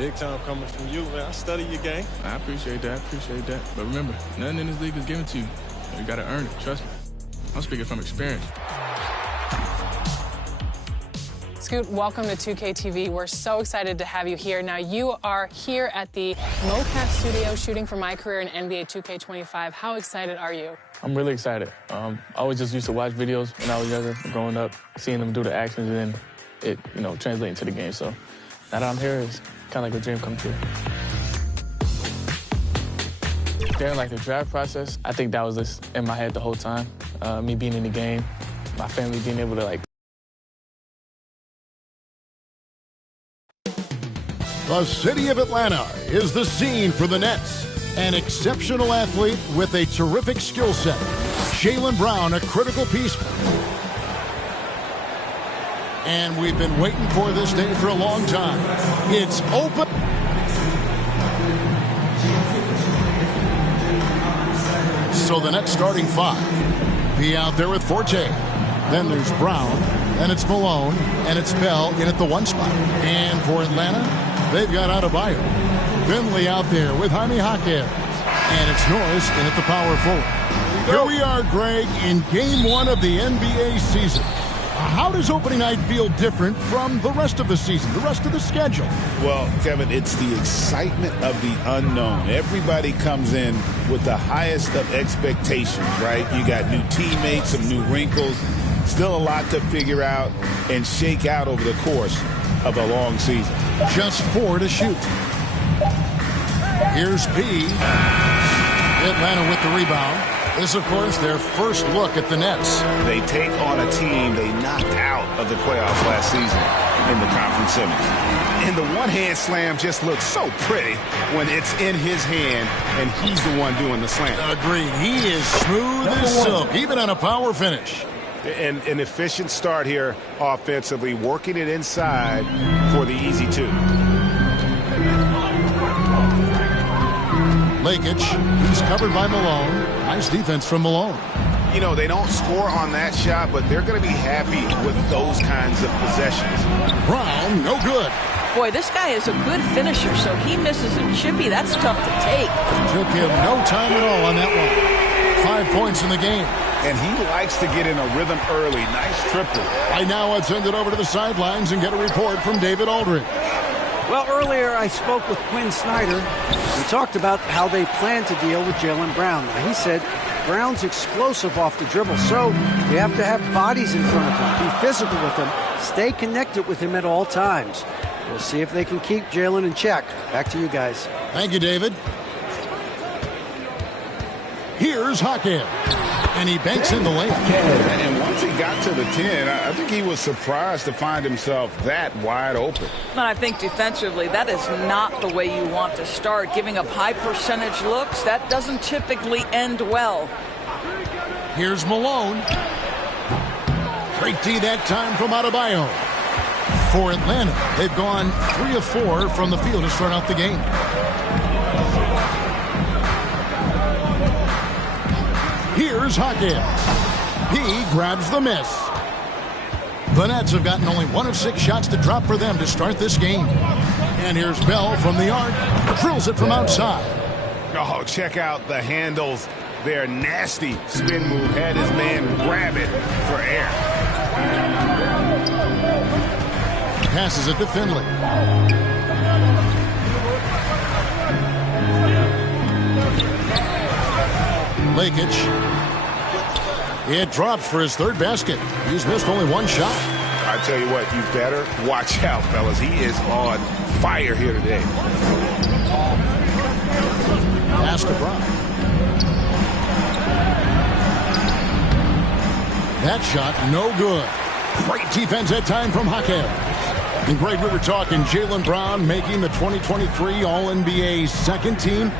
Big time coming from you, man. I study your game. I appreciate that. But remember, nothing in this league is given to you. You gotta earn it. Trust me. I'm speaking from experience. Scoot, welcome to 2K TV. We're so excited to have you here. Now, you are here at the mocap studio shooting for my career in NBA 2K25. How excited are you? I'm really excited. I always just used to watch videos when I was younger, growing up, seeing them do the actions, and then it, translating to the game. So now that I'm here, it's kind of like a dream come true. During the draft process, I think that was just in my head the whole time. Me being in the game, my family being able to The city of Atlanta is the scene for the Nets. An exceptional athlete with a terrific skill set. Jaylen Brown, a critical piece. And we've been waiting for this day for a long time. It's open. So the Nets starting five. Be out there with Forte. Then there's Brown. Then it's Malone. And it's Bell in at the one spot. And for Atlanta, they've got Adebayo. Finley out there with Jaime Jaquez. And it's Norris in at the power forward. Here we are, Greg, in game one of the NBA season. How does opening night feel different from the rest of the season, the rest of the schedule? Well, Kevin, it's the excitement of the unknown. Everybody comes in with the highest of expectations, right? You got new teammates, some new wrinkles, still a lot to figure out and shake out over the course of a long season. Just 4 to shoot. Here's P. Atlanta with the rebound. This, of course, their first look at the Nets. They take on a team they knocked out of the playoffs last season in the conference semis. And the one-hand slam just looks so pretty when it's in his hand and he's the one doing the slam. Agreed. He is smooth as silk, even on a power finish. And an efficient start here offensively, working it inside for the easy two. Lakic, he's covered by Malone. Nice defense from Malone. You know, they don't score on that shot, but they're going to be happy with those kinds of possessions. Brown, no good. Boy, this guy is a good finisher, so he misses a chippy. That's tough to take. Took him no time at all on that one. 5 points in the game. And he likes to get in a rhythm early. Nice triple. Right now, let's send it over to the sidelines and get a report from David Aldridge. Well, earlier I spoke with Quinn Snyder. We talked about how they plan to deal with Jaylen Brown. Now, he said Brown's explosive off the dribble, so we have to have bodies in front of him, be physical with him, stay connected with him at all times. We'll see if they can keep Jaylen in check. Back to you guys. Thank you, David. Here's Jaquez. And he banks in the layup. And once he got to the 10, I think he was surprised to find himself that wide open. And I think defensively, that is not the way you want to start. Giving up high percentage looks, that doesn't typically end well. Here's Malone. Great D that time from Adebayo. For Atlanta, they've gone 3 of 4 from the field to start out the game. Here's Jaquez. He grabs the miss. The Nets have gotten only 1 of 6 shots to drop for them to start this game. And here's Bell from the arc. Drills it from outside. Oh, check out the handles. Their nasty spin move had his man grab it for air. Passes it to Finley. Lakic. It drops for his 3rd basket. He's missed only 1 shot. I tell you what, you better watch out, fellas. He is on fire here today. Pass to Brown. That shot, no good. Great defense that time from Jaquez. And Greg, we were talking Jaylen Brown making the 2023 All-NBA second team.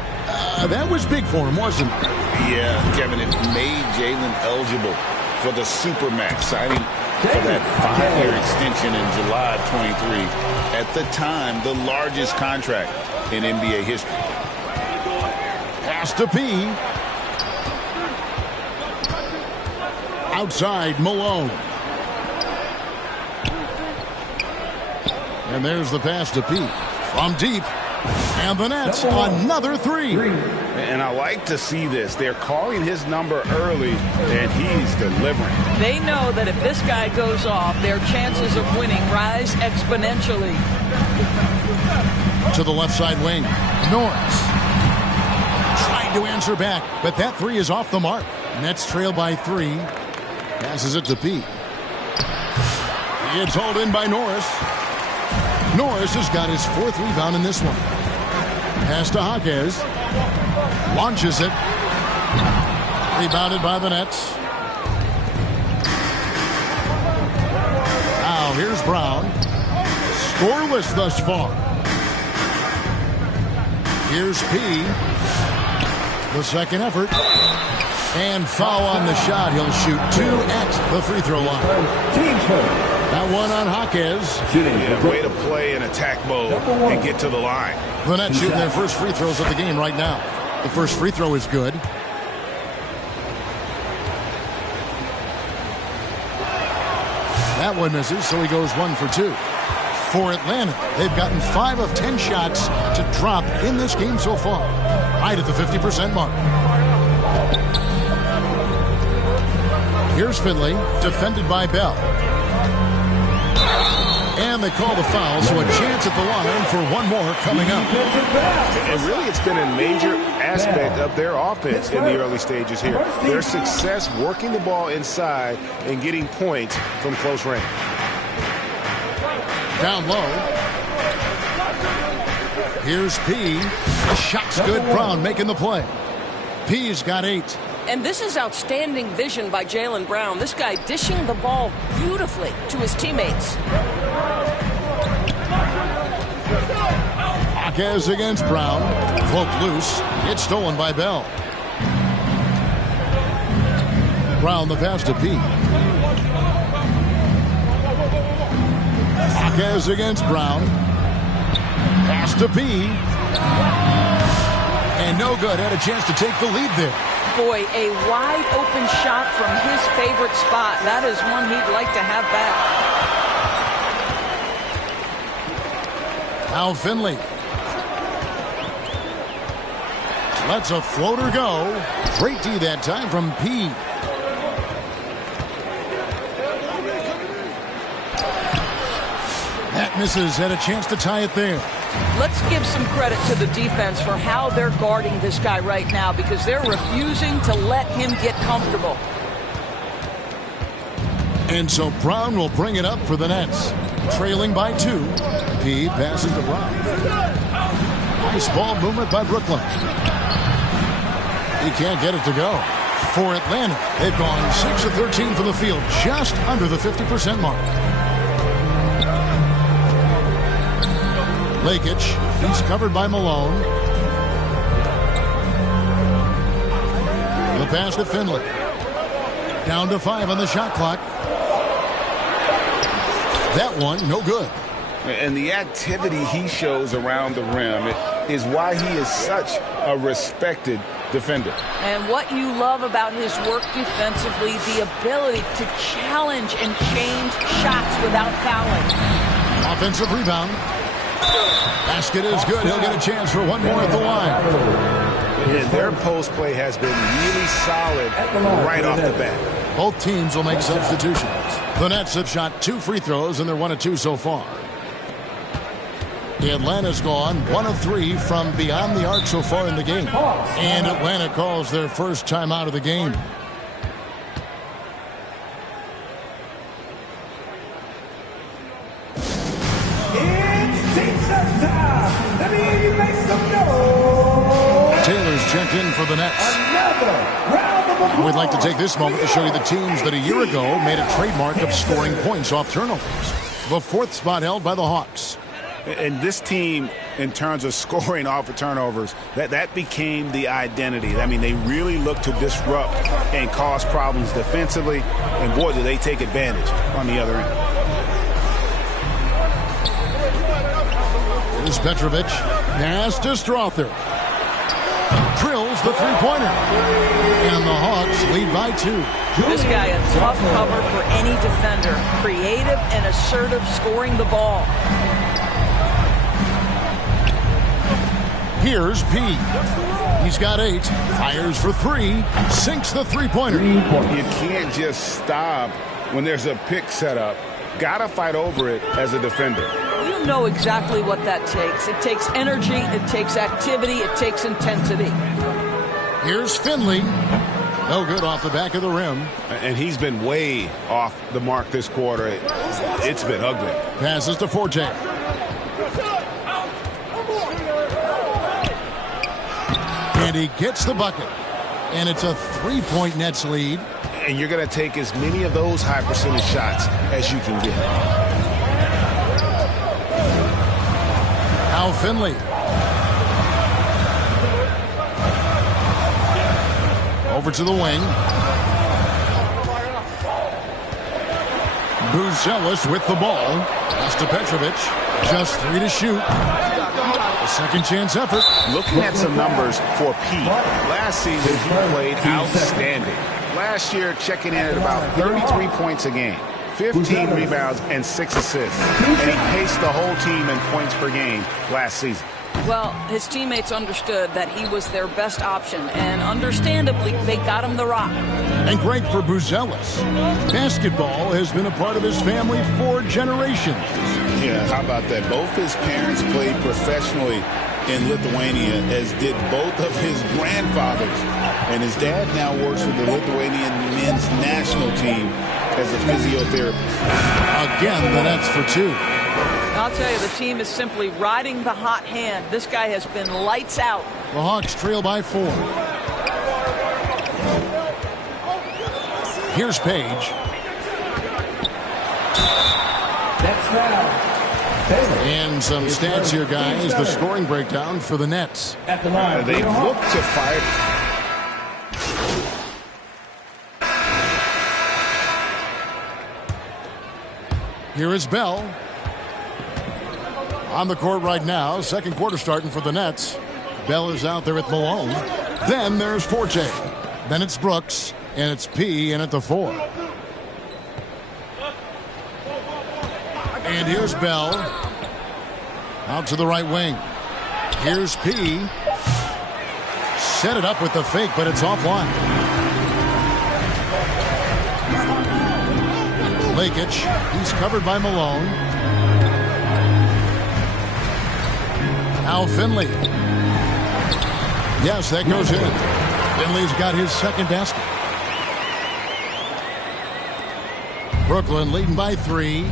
That was big for him, wasn't it? Yeah, Kevin, it made Jaylen eligible for the Supermax, signing for that 5-year extension in July of 23. At the time, the largest contract in NBA history. Pass to P. Outside, Malone. And there's the pass to P. From deep. And the Nets, another three. And I like to see this. They're calling his number early, and he's delivering. They know that if this guy goes off, their chances of winning rise exponentially. To the left side wing. Norris. Trying to answer back, but that three is off the mark. Nets trail by 3. Passes it to Pete. It's hauled in by Norris. Norris has got his 4th rebound in this one. Pass to Jaquez. Launches it. Rebounded by the Nets. Now here's Brown. Scoreless thus far. Here's P. The second effort. And foul on the shot. He'll shoot 2 at the free throw line. That one on Jaquez. Yeah, way to play in attack mode and get to the line. The Nets shooting their first free throws of the game right now. The first free throw is good. That one misses, so he goes 1 for 2. For Atlanta, they've gotten 5 of 10 shots to drop in this game so far. Right at the 50% mark. Here's Finley, defended by Bell. And they call the foul, so a chance at the line for one more coming up. And really, it's been a major aspect of their offense in the early stages here. Their success working the ball inside and getting points from close range. Down low. Here's P. The shot's good. Brown making the play. P's got 8. And this is outstanding vision by Jaylen Brown. This guy dishing the ball beautifully to his teammates. Jaquez against Brown. Cloak loose. It's stolen by Bell. Brown the pass to P. Jaquez against Brown. Pass to P. And no good. Had a chance to take the lead there. Boy, a wide open shot from his favorite spot. That is one he'd like to have back. Now Finley. Lets a floater go. Great D that time from P. That misses. Had a chance to tie it there. Let's give some credit to the defense for how they're guarding this guy right now, because they're refusing to let him get comfortable. And so Brown will bring it up for the Nets. Trailing by 2. P passes to Brown. Nice ball movement by Brooklyn. He can't get it to go. For Atlanta, they've gone 6 of 13 from the field, just under the 50% mark. Lakic, he's covered by Malone. The pass to Finley. Down to 5 on the shot clock. That one, no good. And the activity he shows around the rim is why he is such a respected defender. And what you love about his work defensively, the ability to challenge and change shots without fouling. Offensive rebound. Basket is good. He'll get a chance for one more at the line. And their post play has been really solid right off the bat. Both teams will make substitutions. The Nets have shot 2 free throws, and they're 1 of 2 so far. Atlanta's gone 1 of 3 from beyond the arc so far in the game. And Atlanta calls their first time out of the game. Taylor's checked in for the Nets. We'd like to take this moment to show you the teams that a year ago made a trademark of scoring points off turnovers. The 4th spot held by the Hawks. And this team, in terms of scoring off of turnovers, that became the identity. I mean, they really look to disrupt and cause problems defensively. And boy, do they take advantage on the other end. Here's Petrovic. Pass to Strother. Drills the three-pointer. And the Hawks lead by 2. This guy a tough cover for any defender. Creative and assertive scoring the ball. Here's P. He's got 8, fires for 3, sinks the three-pointer. You can't just stop when there's a pick set up. Gotta fight over it as a defender. You know exactly what that takes. It takes energy, it takes activity, it takes intensity. Here's Finley. No good off the back of the rim. And he's been way off the mark this quarter. It's been ugly. Passes to Forte. And he gets the bucket. And it's a 3-point Nets lead. And you're going to take as many of those high percentage shots as you can get. Now Finley. Over to the wing. Buzelis with the ball. Pass to Petrovic. Just 3 to shoot. A second chance effort. Looking at some numbers for Pete. Last season, he played outstanding. Last year, checking in at about 33 points a game, 15 rebounds, and 6 assists. And he paced the whole team in points per game last season. Well, his teammates understood that he was their best option, and understandably, they got him the rock. And great for Buzelis. Basketball has been a part of his family for generations. Yeah, how about that? Both his parents played professionally in Lithuania, as did both of his grandfathers. And his dad now works with the Lithuanian men's national team as a physiotherapist. Again, the Nets for 2. I'll tell you, the team is simply riding the hot hand. This guy has been lights out. The Hawks trail by 4. Here's Page. And some stats here, guys. The scoring breakdown for the Nets. They look to fire. Here is Bell. On the court right now, second quarter starting for the Nets. Bell is out there at Malone. Then there's Forte. Then it's Brooks, and it's P in at the 4. And here's Bell. Out to the right wing. Here's P. Set it up with the fake, but it's offline. Lakic, he's covered by Malone. Now Finley. Yes, that goes in. Finley's got his second basket. Brooklyn leading by 3.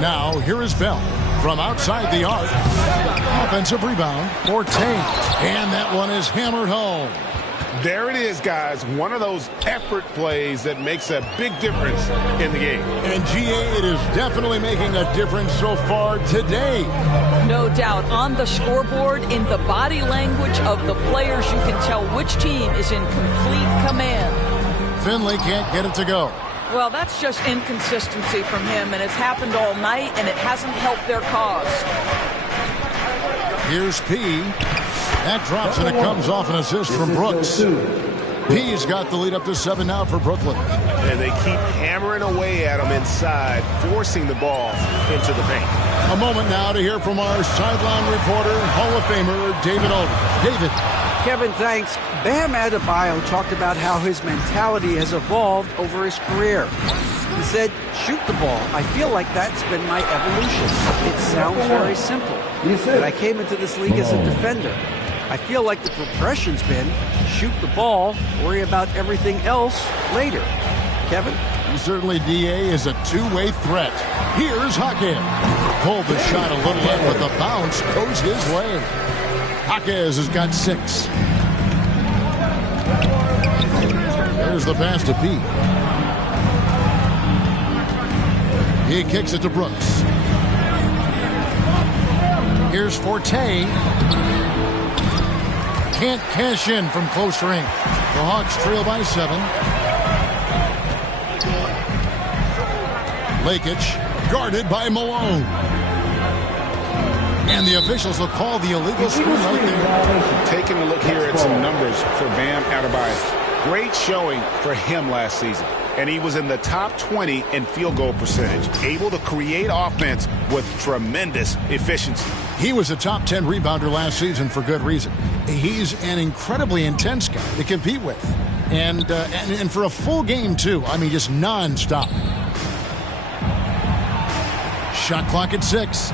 Now, here is Bell from outside the arc. Offensive rebound for Tate. And that one is hammered home. There it is, guys. One of those effort plays that makes a big difference in the game. And GA, it is definitely making a difference so far today. No doubt. On the scoreboard, in the body language of the players, you can tell which team is in complete command. Finley can't get it to go. Well, that's just inconsistency from him, and it's happened all night, and it hasn't helped their cause. Here's P. That drops, and it comes off an assist from Brooks. P's got the lead up to 7 now for Brooklyn. And they keep hammering away at him inside, forcing the ball into the paint. A moment now to hear from our sideline reporter, Hall of Famer, David Aldridge. David. Kevin, thanks. Bam Adebayo talked about how his mentality has evolved over his career. He said, shoot the ball. I feel like that's been my evolution. It sounds very simple. But I came into this league as a defender. I feel like the progression's been shoot the ball, worry about everything else later. Kevin? And certainly DA is a two-way threat. Here's Jaquez. Pulled the shot a little late, but the bounce goes his way. Jaquez has got 6. There's the pass to Pete. He kicks it to Brooks. Here's Forte. Can't cash in from close range. The Hawks trail by 7. Lakic guarded by Malone. And the officials will call the illegal screen right there. Taking a look here at some numbers for Bam Adebayo. Great showing for him last season. and he was in the top 20 in field goal percentage, able to create offense with tremendous efficiency. He was a top 10 rebounder last season for good reason. He's an incredibly intense guy to compete with. And for a full game, too. I mean, just nonstop. Shot clock at 6.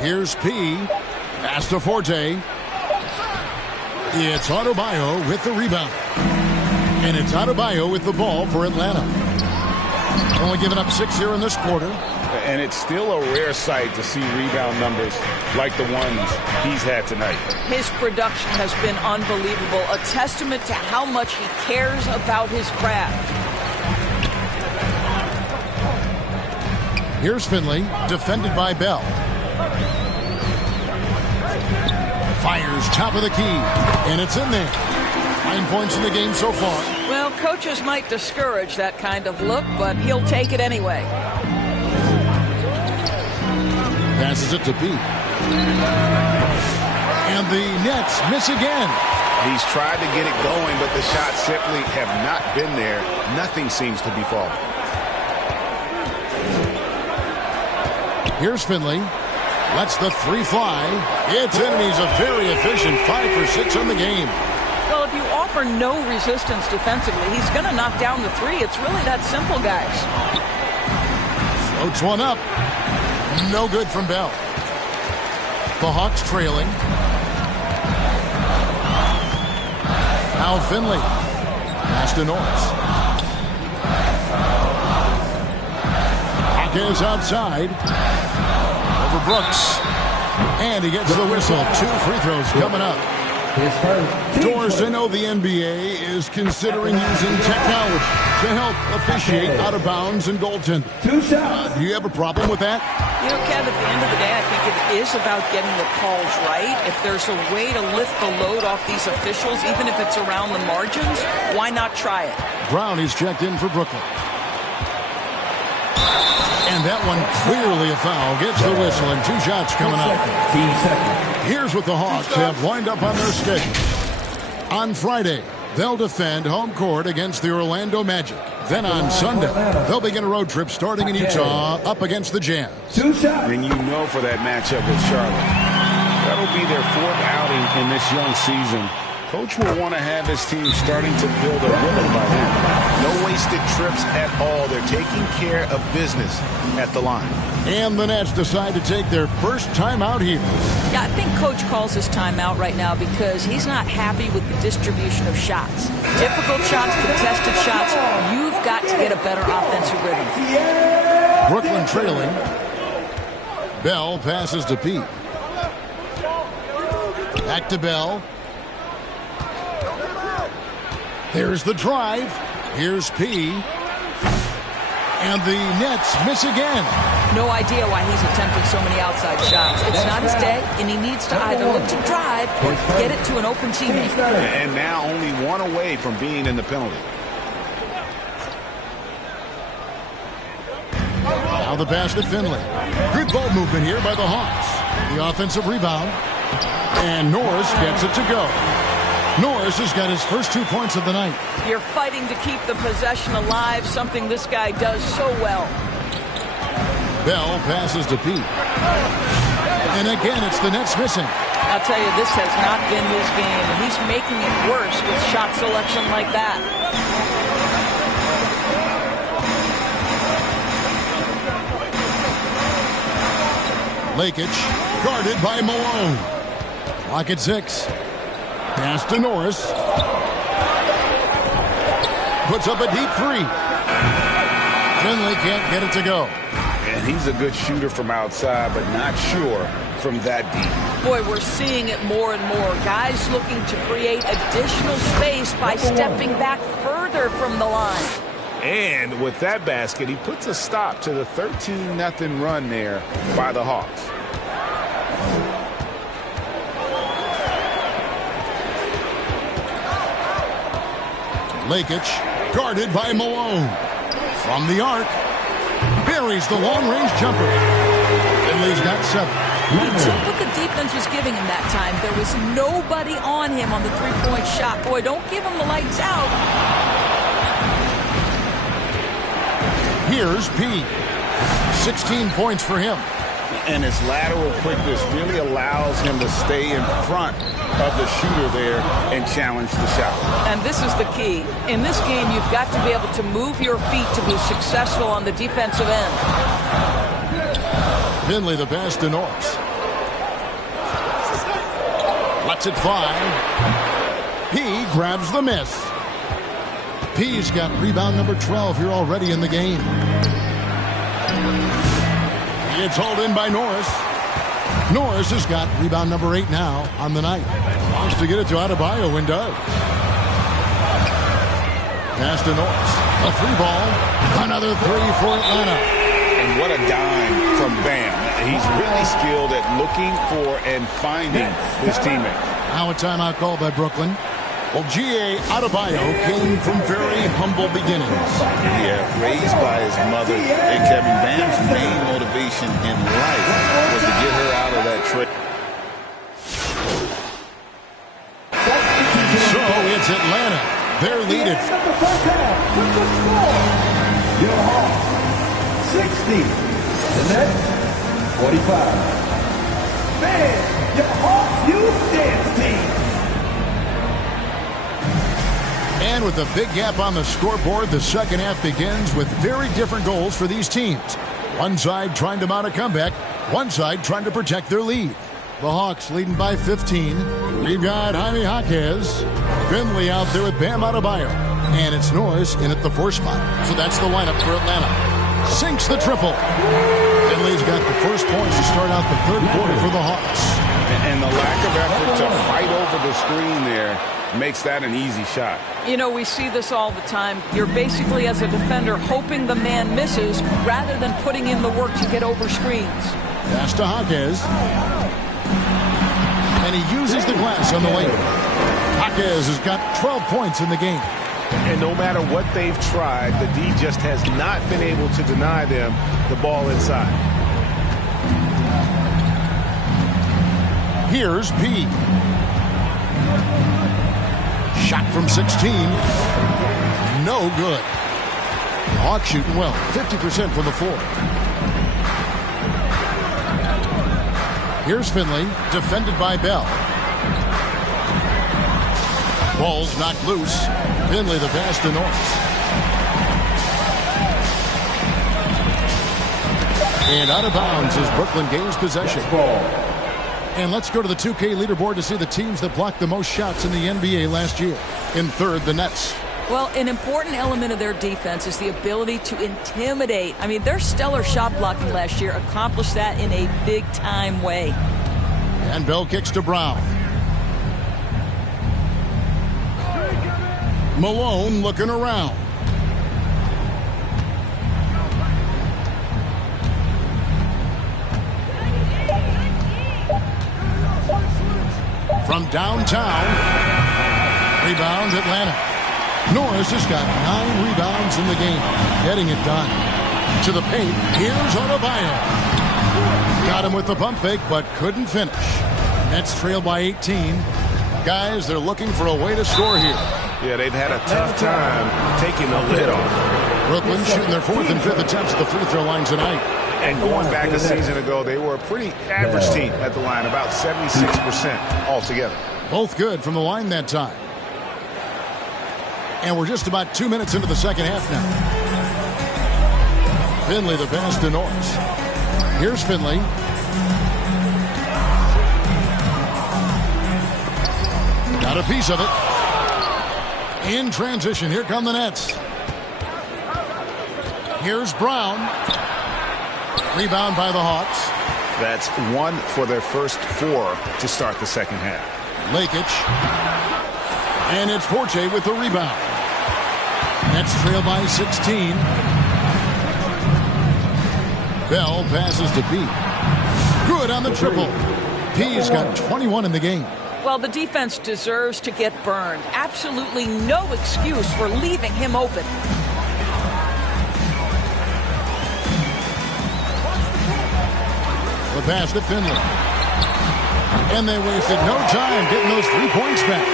Here's P. Pass to Forte. It's Adebayo with the rebound. And it's Adebayo with the ball for Atlanta. Only giving up 6 here in this quarter. And it's still a rare sight to see rebound numbers like the ones he's had tonight. His production has been unbelievable, a testament to how much he cares about his craft. Here's Finley, defended by Bell. Fires top of the key, and it's in there. 9 points in the game so far. Well, coaches might discourage that kind of look, but he'll take it anyway. Passes it to B. And the Nets miss again. He's tried to get it going, but the shots simply have not been there. Nothing seems to be falling. Here's Finley. Lets the 3 fly. It's in, and he's a very efficient 5 for 6 on the game. Well, if you offer no resistance defensively, he's going to knock down the 3. It's really that simple, guys. Floats one up. No good from Bell. The Hawks trailing. Now Finley. Pass to Norris. Hawkins outside. Over Brooks. And he gets the whistle. 2 free throws coming up. Doris, I know the NBA is considering using technology to help officiate out of bounds and goaltending. Do you have a problem with that? You know, Kev, at the end of the day, I think it is about getting the calls right. If there's a way to lift the load off these officials, even if it's around the margins, why not try it? Brown is checked in for Brooklyn. And that one clearly a foul. Gets the whistle, and 2 shots coming up. Here's what the Hawks have lined up on their schedule. On Friday, they'll defend home court against the Orlando Magic. Then on Sunday, they'll begin a road trip starting in Utah up against the Jazz. And you know for that matchup with Charlotte, that'll be their 4th outing in this young season. Coach will want to have his team starting to build a rhythm by then. No wasted trips at all. They're taking care of business at the line. And the Nets decide to take their first timeout here. Yeah, I think Coach calls his timeout right now because he's not happy with the distribution of shots. Difficult shots, contested shots. You've got to get a better offensive rhythm. Brooklyn trailing. Bell passes to Pete. Back to Bell. There's the drive. Here's P. And the Nets miss again. No idea why he's attempting so many outside shots. It's not his day, and he needs to either look to drive or get it to an open teammate. And now only 1 away from being in the penalty. Now the pass to Finley. Good ball movement here by the Hawks. The offensive rebound. And Norris gets it to go. Norris has got his first 2 points of the night. You're fighting to keep the possession alive, something this guy does so well. Bell passes to Pete. And again, it's the Nets missing. I'll tell you, this has not been his game. He's making it worse with shot selection like that. Lakich guarded by Malone. Clock at 6. Pass to Norris. Puts up a deep 3. Finley can't get it to go. And he's a good shooter from outside, but not sure from that deep. Boy, we're seeing it more and more. Guys looking to create additional space by stepping back further from the line. And with that basket, he puts a stop to the 13-0 run there by the Hawks. Lakich guarded by Malone. From the arc, buries the long-range jumper. Finley's got 7. He took what the defense was giving him that time. There was nobody on him on the three-point shot. Boy, don't give him the lights out. Here's P. 16 points for him. And his lateral quickness really allows him to stay in front of the shooter there and challenge the shot. And this is the key. In this game, you've got to be able to move your feet to be successful on the defensive end. Finley the pass to Norris. Lets it fly. He grabs the miss. P's got rebound number 12 here already in the game. It's hauled in by Norris. Norris has got rebound number 8 now on the night. Wants to get it to Adebayo and does. Pass to Norris. A free ball. Another three for Atlanta. And what a dime from Bam. He's really skilled at looking for and finding his teammate. Now a timeout called by Brooklyn. Well, G.A. Adebayo came from very humble beginnings. Yeah, raised by his mother. And Kevin Bam's main motivation in life was to get her out of that trade. So it's Atlanta. They're leading. Your Hawks, 60. The Nets, 45. Man, your Hawks youth dance team. And with a big gap on the scoreboard, the second half begins with very different goals for these teams. One side trying to mount a comeback, one side trying to protect their lead. The Hawks leading by 15. We've got Jaime Jaquez, Finley out there with Bam Adebayo, and it's Norris in at the 4 spot. So that's the lineup for Atlanta. Sinks the triple. Finley's got the first points to start out the third quarter for the Hawks. And the lack of effort to fight over the screen there makes that an easy shot. You know, we see this all the time. You're basically, as a defender, hoping the man misses rather than putting in the work to get over screens. Pass to Jaquez. And he uses the glass on the lane. Jaquez has got 12 points in the game. And no matter what they've tried, the D just has not been able to deny them the ball inside. Here's P. Shot from 16. No good. The Hawks shooting well. 50% from the floor. Here's Finley. Defended by Bell. Ball's knocked loose. Finley the pass to Norris. And out of bounds as Brooklyn gains possession. And let's go to the 2K leaderboard to see the teams that blocked the most shots in the NBA last year. In third, the Nets. Well, an important element of their defense is the ability to intimidate. I mean, their stellar shot blocking last year accomplished that in a big-time way. And Bell kicks to Brown. Malone looking around. From downtown, rebounds Atlanta. Norris has got 9 rebounds in the game, getting it done. To the paint, here's Adebayo. Got him with the pump fake, but couldn't finish. Nets trail by 18. Guys, they're looking for a way to score here. Yeah, they've had a tough time taking the lid off. Brooklyn shooting their 4th and 5th attempts at the free throw line tonight. And going back a season ago, they were a pretty average team at the line, about 76% altogether. Both good from the line that time. And we're just about 2 minutes into the second half now. Finley the pass to Norris. Here's Finley. Got a piece of it. In transition, here come the Nets. Here's Brown. Rebound by the Hawks. That's 1 for their first 4 to start the second half. Lakic. And it's Forte with the rebound. Nets trail by 16. Bell passes to P. Good on the triple. P's got 21 in the game. Well, the defense deserves to get burned. Absolutely no excuse for leaving him open. The pass to Finley. And they wasted no time getting those 3 points back.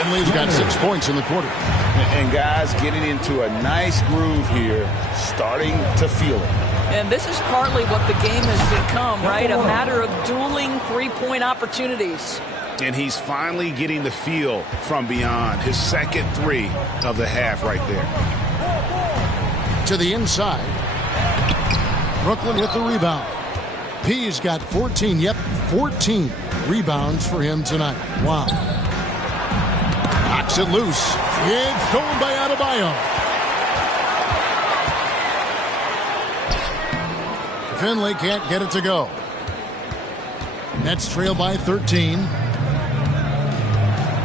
Finley's got 6 points in the quarter. And guys getting into a nice groove here, starting to feel it. And this is partly what the game has become, right? A matter of dueling three-point opportunities. And he's finally getting the feel from beyond. His second three of the half right there. To the inside. Brooklyn with the rebound. P's got 14, 14 rebounds for him tonight. Wow. Knocks it loose. It's stolen by Adebayo. Finley can't get it to go. Nets trail by 13.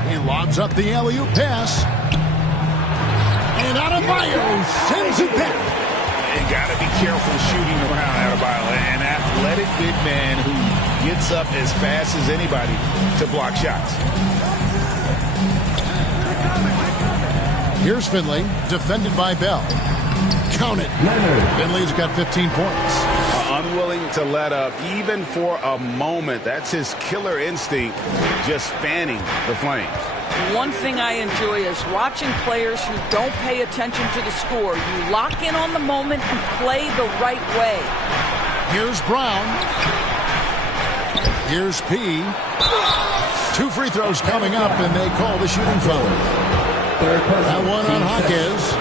He lobs up the alley-oop pass. And Adebayo sends it back. You got to be careful shooting around Adebayo. An athletic big man who gets up as fast as anybody to block shots. Here's Finley, defended by Bell. Count it. Finley's got 15 points. Unwilling to let up, even for a moment. That's his killer instinct, just fanning the flames. One thing I enjoy is watching players who don't pay attention to the score. You lock in on the moment and play the right way. Here's Brown. Here's P. 2 free throws coming up, and they call the shooting foul. That one on Hawkins.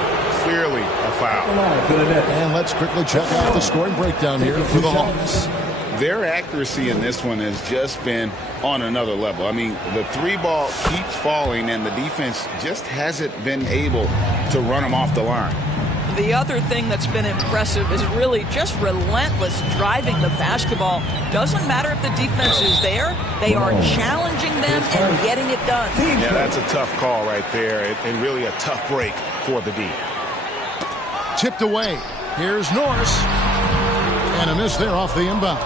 Clearly a foul. And let's quickly check out the scoring breakdown here for the Hawks. Their accuracy in this one has just been on another level. I mean, the three ball keeps falling, and the defense just hasn't been able to run them off the line. The other thing that's been impressive is really just relentless driving the basketball. Doesn't matter if the defense is there, they are challenging them and getting it done. Yeah, that's a tough call right there, and really a tough break for the D. Tipped away. Here's Norris. And a miss there off the inbound.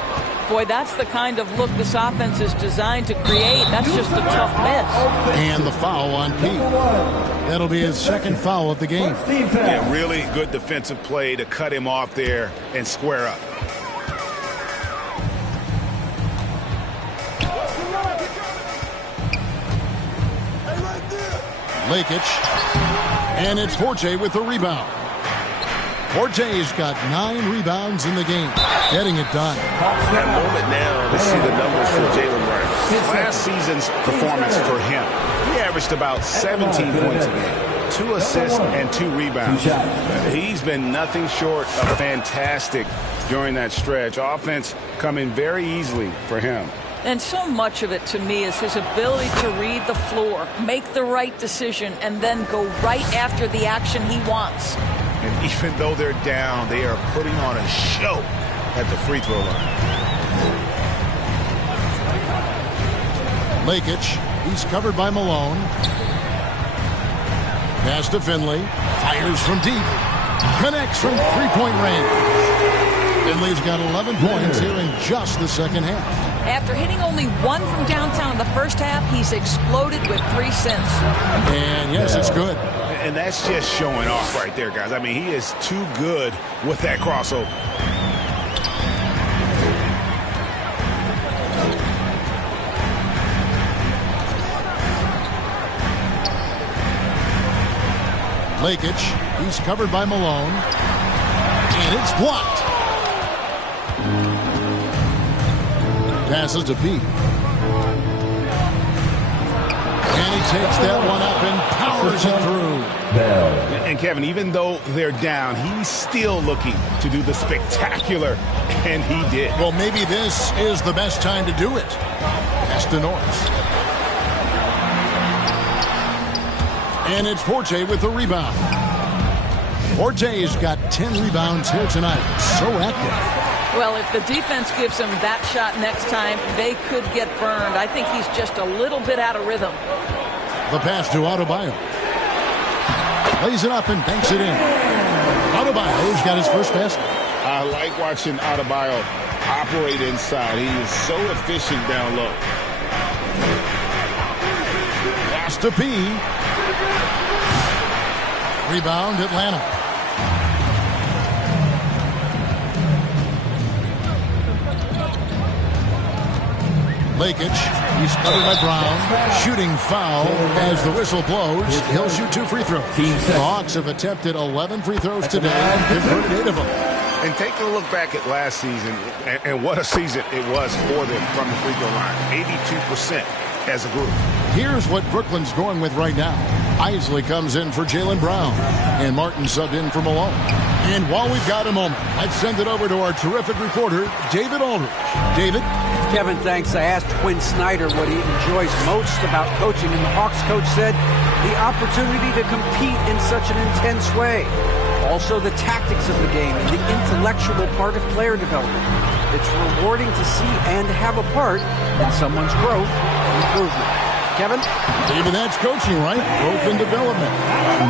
Boy, that's the kind of look this offense is designed to create. That's just a tough miss. And the foul on P. That'll be his second foul of the game. Yeah, really good defensive play to cut him off there and square up. Lakic. And it's Forte with the rebound. Forte's got 9 rebounds in the game. Getting it done. That moment now to see the numbers for Jaylen Brown. Last season's performance for him, he averaged about 17 points a game, 2 assists and 2 rebounds. He's been nothing short of fantastic during that stretch. Offense coming very easily for him. And so much of it to me is his ability to read the floor, make the right decision, and then go right after the action he wants. And even though they're down, they are putting on a show at the free throw line. Lakic, he's covered by Malone. Pass to Finley. Fires from deep. Connects from three-point range. Finley's got 11 points here in just the second half. After hitting only 1 from downtown in the first half, he's exploded with 3 since. And yes, it's good. And that's just showing off right there, guys. I mean, he is too good with that crossover. Lakic, he's covered by Malone. And it's blocked. Passes to Pete. And he takes that one up and powers it through. And Kevin, even though they're down, he's still looking to do the spectacular, and he did. Well, maybe this is the best time to do it. Pass to Norris. And it's Forte with the rebound. Forte's got 10 rebounds here tonight. So active. Well, if the defense gives him that shot next time, they could get burned. I think he's just a little bit out of rhythm. The pass to Adebayo. Lays it up and banks it in. Adebayo's got his first basket. I like watching Adebayo operate inside. He is so efficient down low. Pass to P. Rebound, Atlanta. Lakich, he's covered by Brown. Shooting foul as the whistle blows. He'll shoot 2 free throws. The Hawks have attempted 11 free throws today and converted 8 of them. And take a look back at last season, and what a season it was for them from the free throw line. 82% as a group. Here's what Brooklyn's going with right now. Isley comes in for Jaylen Brown, and Martin subbed in for Malone. And while we've got a moment, I'd send it over to our terrific reporter, David Aldridge. David? Kevin, thanks. I asked Quinn Snyder what he enjoys most about coaching, and the Hawks coach said the opportunity to compete in such an intense way. Also, the tactics of the game and the intellectual part of player development. It's rewarding to see and have a part in someone's growth and improvement. Kevin? David, that's coaching, right? Growth and development.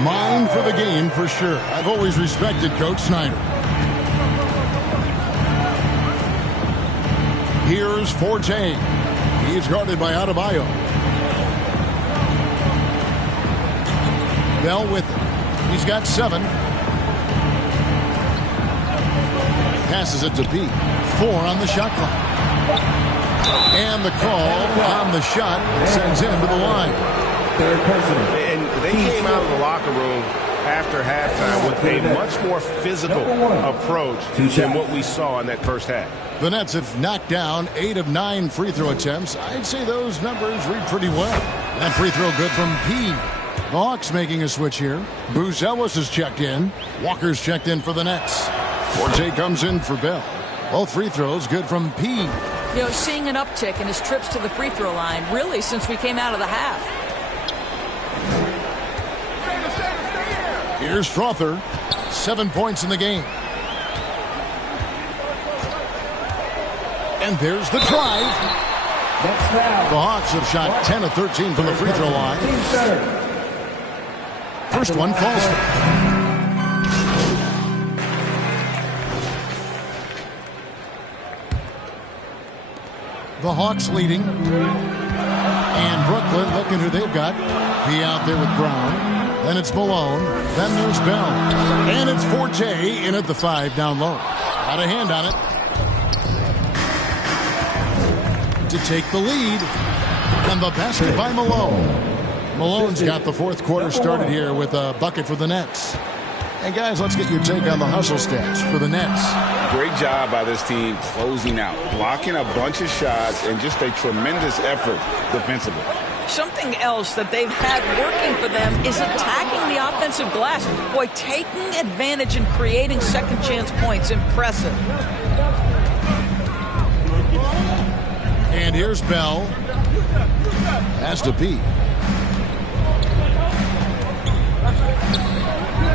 Mind for the game, for sure. I've always respected Coach Snyder. Here's Forte. He's guarded by Adebayo. Bell with it. He's got 7. Passes it to B. 4 on the shot clock. And the call on the shot sends him to the line. And they came out of the locker room after halftime with a much more physical approach than what we saw in that first half. The Nets have knocked down 8 of 9 free throw attempts. I'd say those numbers read pretty well. That free throw good from P. The Hawks making a switch here. Bruce Ellis has checked in. Walker's checked in for the Nets. Forte comes in for Bell. Both free throws good from P. You know, seeing an uptick in his trips to the free throw line, really, since we came out of the half. Here's Strother. 7 points in the game. And there's the drive. The Hawks have shot 10 of 13 from the free throw line. First one falls. The Hawks leading. And Brooklyn looking who they've got. He out there with Brown. Then it's Malone. Then there's Bell. And it's Forte in at the 5 down low. Got a hand on it. To take the lead. And the basket by Malone. Malone's got the fourth quarter started here with a bucket for the Nets. And guys, let's get your take on the hustle stats for the Nets. Great job by this team closing out, blocking a bunch of shots, and just a tremendous effort defensively. Something else that they've had working for them is attacking the offensive glass. Boy, taking advantage and creating second chance points. Impressive. And here's Bell. Has to be.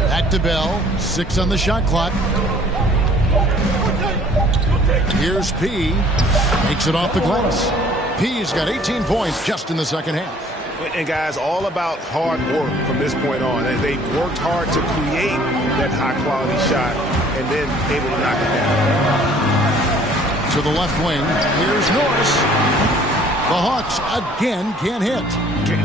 Back to Bell. 6 on the shot clock. Here's P. Makes it off the glass. P's got 18 points just in the second half. And guys, all about hard work from this point on. And they worked hard to create that high-quality shot and then able to knock it down. To the left wing, here's Norris. The Hawks again can't hit.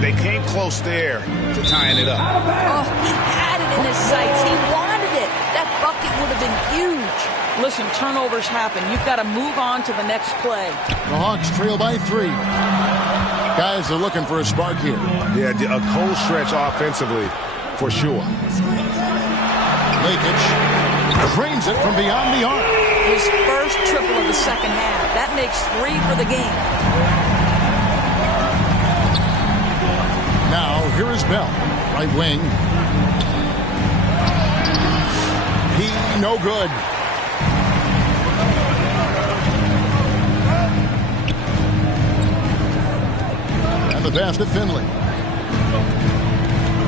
They came close there to tying it up. Oh, he had it in his sights. He wanted it. That bucket would have been huge. Listen, turnovers happen. You've got to move on to the next play. The Hawks trail by 3. Guys are looking for a spark here. Yeah, a cold stretch offensively, for sure. Lakich drains it from beyond the arc. His first triple of the second half. That makes 3 for the game. Now, here is Bell. Right wing. He no good. And the pass to Finley.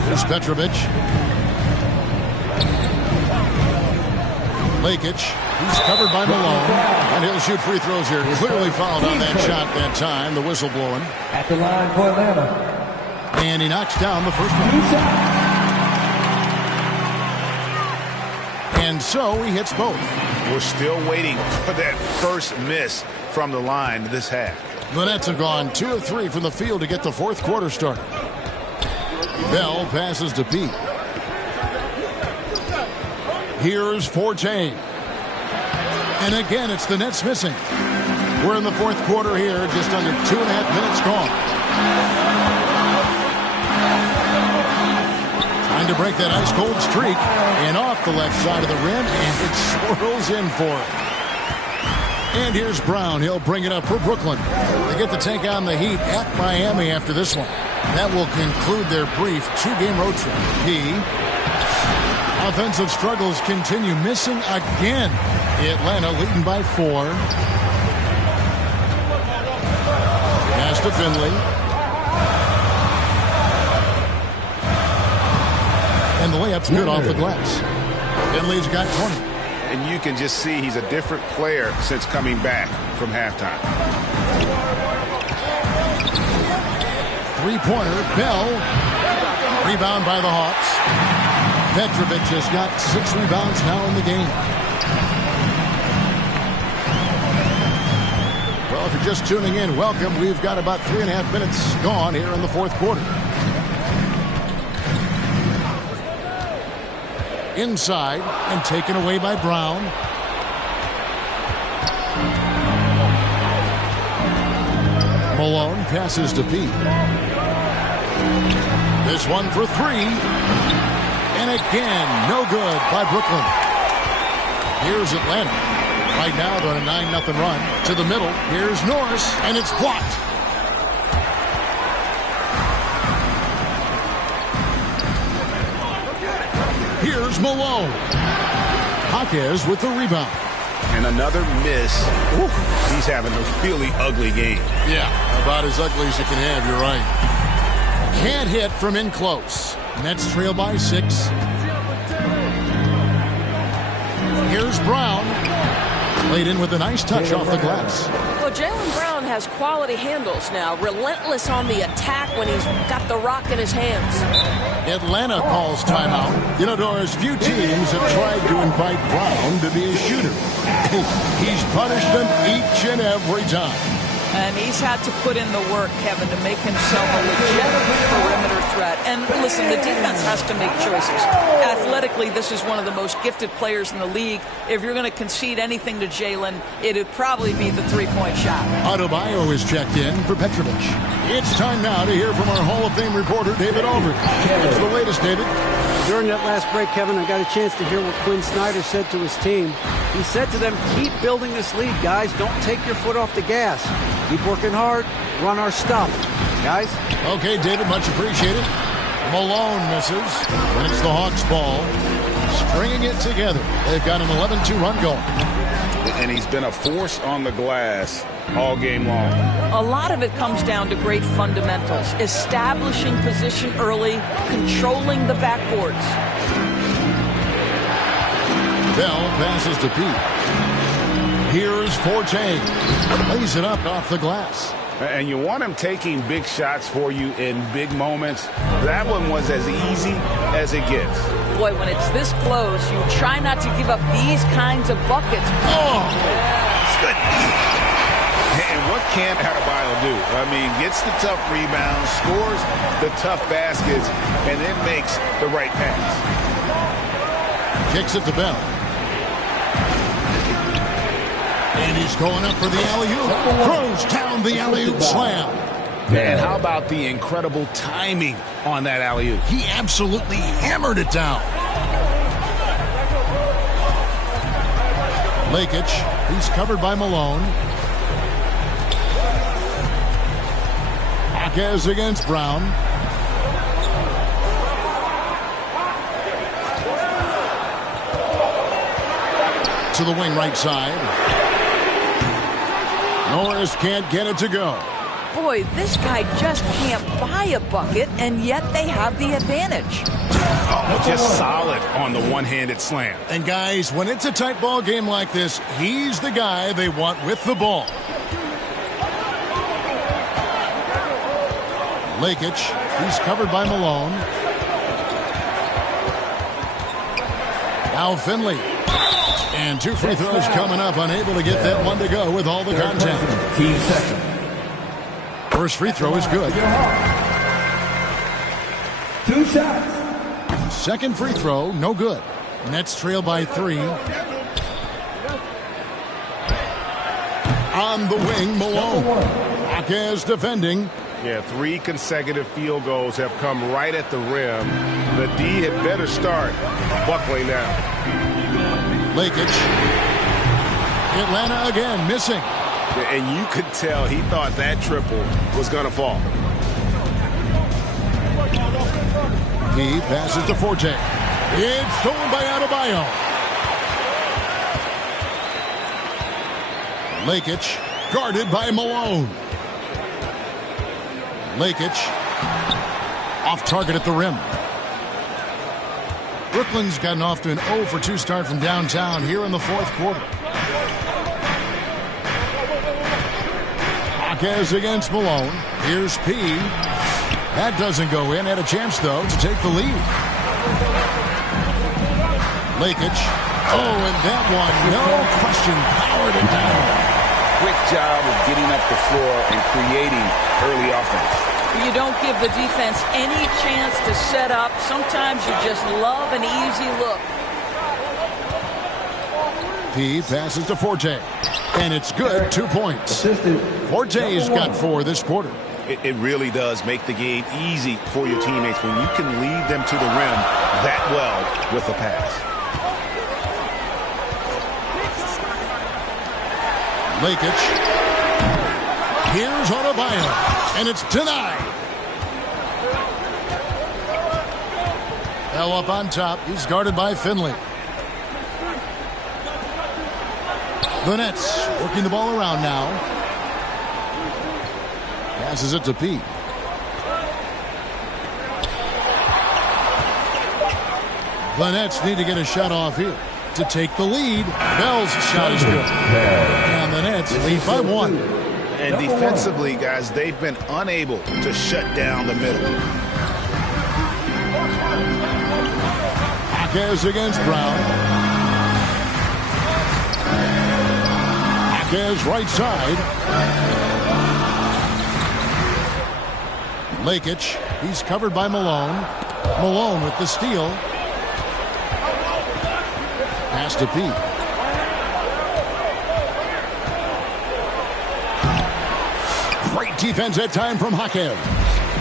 Here's Petrovic. Lakich. He's covered by Malone. And he'll shoot free throws here. Clearly fouled on that shot that time. The whistle blowing. At the line for Atlanta. And he knocks down the first one. And so he hits both. We're still waiting for that first miss from the line this half. The Nets have gone 2 of 3 from the field to get the fourth quarter started. Bell passes to Pete. Here's Forte. And again, it's the Nets missing. We're in the fourth quarter here, just under 2.5 minutes gone. Trying to break that ice-cold streak, and off the left side of the rim, and it swirls in for him. And here's Brown. He'll bring it up for Brooklyn. They get to take on the Heat at Miami after this one. That will conclude their brief 2-game road trip. Offensive struggles continue, missing again. Atlanta leading by 4. Pass to Finley. And the layup's good off the glass. Finley's got 20. And you can just see he's a different player since coming back from halftime. Three-pointer, Bell. Rebound by the Hawks. Petrovic has got 6 rebounds now in the game. Well, if you're just tuning in, welcome. We've got about 3.5 minutes gone here in the fourth quarter. Inside and taken away by Brown. Malone passes to Pete. This one for 3. And again, no good by Brooklyn. Here's Atlanta. Right now they're on a 9-0 run. To the middle. Here's Norris, and it's blocked. Here's Malone. Jaquez with the rebound. And another miss. Ooh, he's having a really ugly game. Yeah, about as ugly as you can have, you're right. Can't hit from in close. Nets trail by 6. Here's Brown. Played in with a nice touch off the glass. Well, Jaylen Brown has quality handles now. Relentless on the attack when he's got the rock in his hands. Atlanta calls timeout. You know, Doris, few teams have tried to invite Brown to be a shooter. He's punished them each and every time. And he's had to put in the work, Kevin, to make himself a legitimate perimeter threat. And listen, the defense has to make choices. Athletically, this is one of the most gifted players in the league. If you're going to concede anything to Jaylen, it'd probably be the three-point shot. Adebayo is checked in for Petrovic. It's time now to hear from our Hall of Fame reporter, David Aldridge. What's the latest, David? During that last break, Kevin, I got a chance to hear what Quinn Snyder said to his team. He said to them, keep building this lead, guys. Don't take your foot off the gas. Keep working hard. Run our stuff. Guys? Okay, David, much appreciated. Malone misses. And it's the Hawks' ball. Stringing it together. They've got an 11-2 run going. And he's been a force on the glass all game long. A lot of it comes down to great fundamentals. Establishing position early, controlling the backboards. Bell passes to Pete. Here's Forte. Lays it up off the glass. And you want him taking big shots for you in big moments. That one was as easy as it gets. Boy, when it's this close, you try not to give up these kinds of buckets. Oh! Good. And what can Adebayo do? I mean, gets the tough rebounds, scores the tough baskets, and then makes the right pass. Kicks it to Bell. And he's going up for the alley-oop. Throws down the alley-oop slam. And how about the incredible timing on that alley-oop? He absolutely hammered it down. Lakic, he's covered by Malone. Jaquez against Brown. To the wing right side. Norris can't get it to go. Boy, this guy just can't buy a bucket, and yet they have the advantage. Oh, just solid on the one-handed slam. And guys, when it's a tight ball game like this, he's the guy they want with the ball. Lakic, he's covered by Malone. Now Finley. And 2 free throws coming up, unable to get that one to go with all the contact. First free throw is good. 2 shots. Second free throw, no good. Nets trail by 3. On the wing, Malone. Jaquez defending. Yeah, 3 consecutive field goals have come right at the rim. The D had better start buckling now. Lakic. Atlanta again, missing. And you could tell he thought that triple was going to fall. He passes to Forte. It's stolen by Adebayo. Lakic guarded by Malone. Lakic off target at the rim. Brooklyn's gotten off to an 0 for 2 start from downtown here in the fourth quarter. Jaquez against Malone. Here's P. That doesn't go in. Had a chance, though, to take the lead. Lakic. Oh, and that one, no question, powered it down. Quick job of getting up the floor and creating early offense. You don't give the defense any chance to set up. Sometimes you just love an easy look. He passes to Forte. And it's good, 2 points. Forte's got 4 this quarter. It really does make the game easy for your teammates when you can lead them to the rim that well with a pass. Lakic. Here's Adebayo. And it's denied. Bell up on top. He's guarded by Finley. The Nets working the ball around now. Passes it to Pete. The Nets need to get a shot off here to take the lead. Bell's shot is good. And the Nets lead by 1. And defensively, guys, they've been unable to shut down the middle. Jaquez against Brown. Jaquez right side. Lakic. He's covered by Malone. Malone with the steal. Pass to Pete. Great defense that time from Jaquez.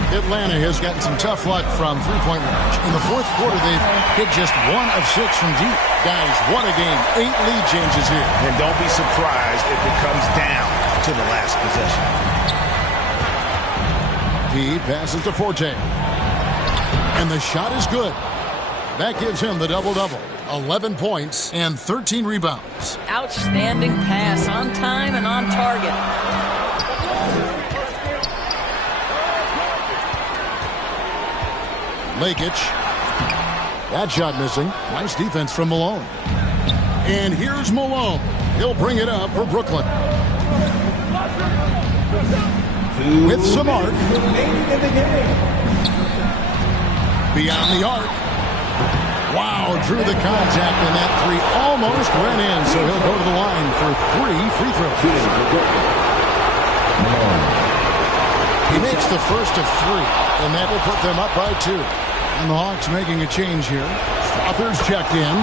Atlanta has gotten some tough luck from three-point range. In the fourth quarter, they've hit just 1 of 6 from deep. Guys, what a game. 8 lead changes here. And don't be surprised if it comes down to the last possession. He passes to Forte. And the shot is good. That gives him the double-double. 11 points and 13 rebounds. Outstanding pass, on time and on target. Lakic. That shot missing. Nice defense from Malone. And here's Malone. He'll bring it up for Brooklyn. With some arc. Beyond the arc. Wow, drew the contact, and that 3 almost went in, so he'll go to the line for 3 free throws. He makes the first of 3, and that will put them up by 2. And the Hawks making a change here. Strother's checked in.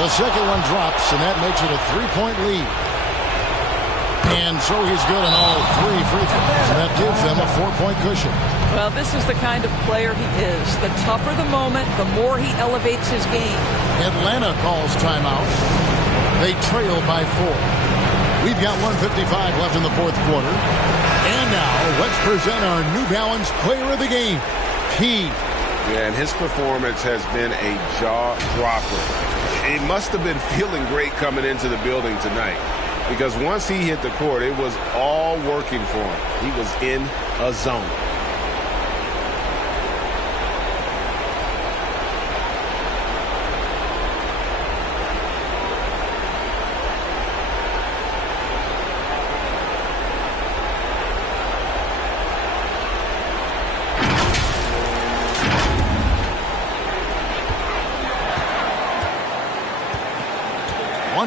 The second one drops, and that makes it a 3-point lead. And so he's good on all 3 free throws, and that gives them a 4-point cushion. Well, this is the kind of player he is. The tougher the moment, the more he elevates his game. Atlanta calls timeout. They trail by 4. We've got 1:55 left in the fourth quarter. And now, let's present our New Balance player of the game, P. Yeah, and his performance has been a jaw-dropper. He must have been feeling great coming into the building tonight, because once he hit the court, it was all working for him. He was in a zone.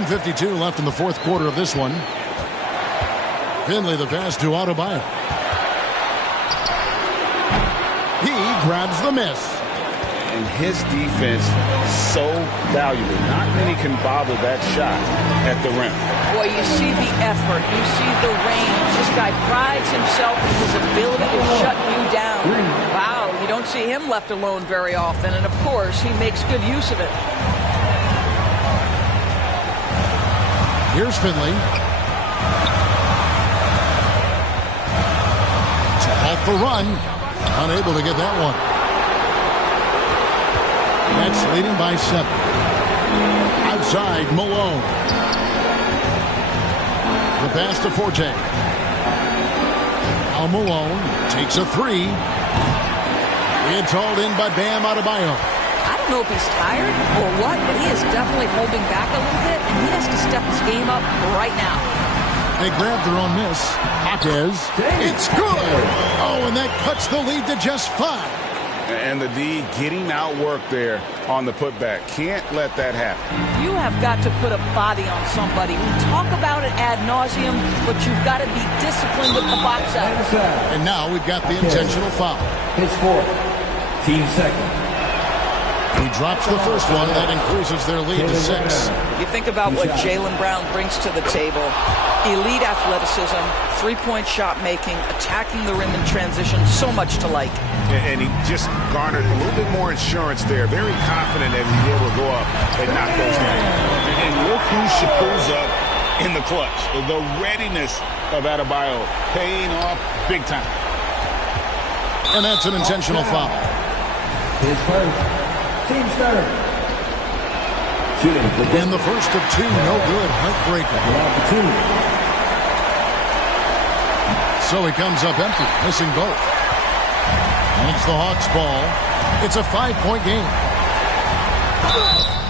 .52 left in the fourth quarter of this one. Finley the pass to Adebayo. He grabs the miss. And his defense so valuable. Not many can bobble that shot at the rim. Boy, you see the effort. You see the range. This guy prides himself in his ability to shut you down. Wow, you don't see him left alone very often. And, of course, he makes good use of it. Here's Finley. To halt the run. Unable to get that one. Nets leading by 7. Outside, Malone. The pass to Forte. Now Malone takes a 3. It's hauled in by Bam Adebayo. I don't know if he's tired or what, but he is definitely holding back a little bit, and he has to step his game up right now. They grab their own miss. Hawkes. It's good. Oh, and that cuts the lead to just 5. And the D getting outworked there on the putback. Can't let that happen. You have got to put a body on somebody. We talk about it ad nauseum, but you've got to be disciplined with the box out. And now we've got the intentional foul. His fourth. Team second. He drops the first one. That increases their lead to 6. You think about what Jaylen Brown brings to the table. Elite athleticism, three-point shot making, attacking the rim in transition, so much to like. And he just garnered a little bit more insurance there. Very confident that he'll be able to go up and knock those down. And look who shows up in the clutch. The readiness of Adebayo paying off big time. And that's an intentional foul. His first. Team third. Shooting in the first of 2, no good. Heartbreaker. So he comes up empty, missing both. And it's the Hawks' ball. It's a 5-point game.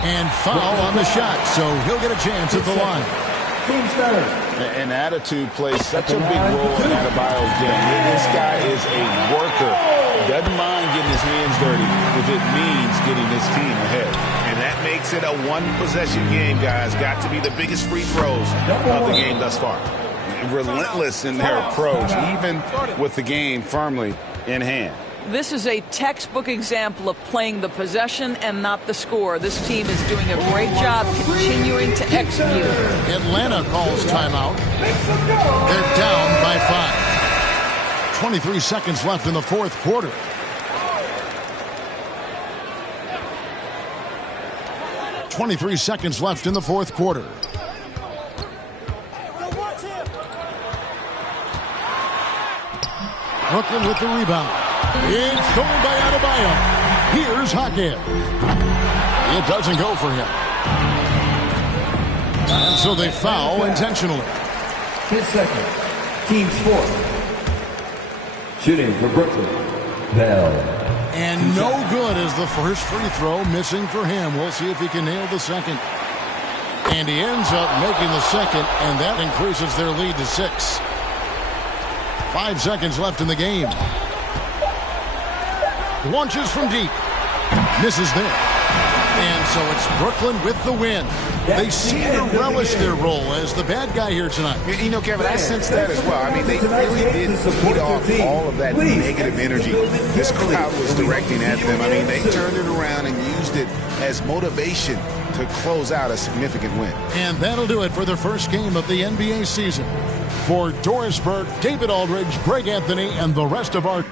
And foul on the shot, so he'll get a chance at the line. Team third. And attitude plays such a big role in Adebayo's game. This guy is a worker. Doesn't mind getting his hands dirty if it means getting his team ahead. And that makes it a one-possession game, guys. Got to be the biggest free throws of the game thus far. Relentless in their approach, even with the game firmly in hand. This is a textbook example of playing the possession and not the score. This team is doing a great job continuing to execute. Atlanta calls timeout. They're down by 5. 23 seconds left in the fourth quarter. Brooklyn with the rebound. It's stolen by Adebayo. Here's Hawkes. It doesn't go for him. And so they foul intentionally. His second. Team's fourth. Shooting for Brooklyn. Bell. And no good as the first free throw missing for him. We'll see if he can nail the second. And he ends up making the second, and that increases their lead to 6. 5 seconds left in the game. Launches from deep. Misses there. And so it's Brooklyn with the win. They seem to relish their role as the bad guy here tonight. You know, Kevin, I sense that as well. I mean, they really did feed off all of that negative energy this crowd was directing at them. I mean, they turned it around and used it as motivation to close out a significant win. And that'll do it for the first game of the NBA season. For Doris Burke, David Aldridge, Greg Anthony, and the rest of our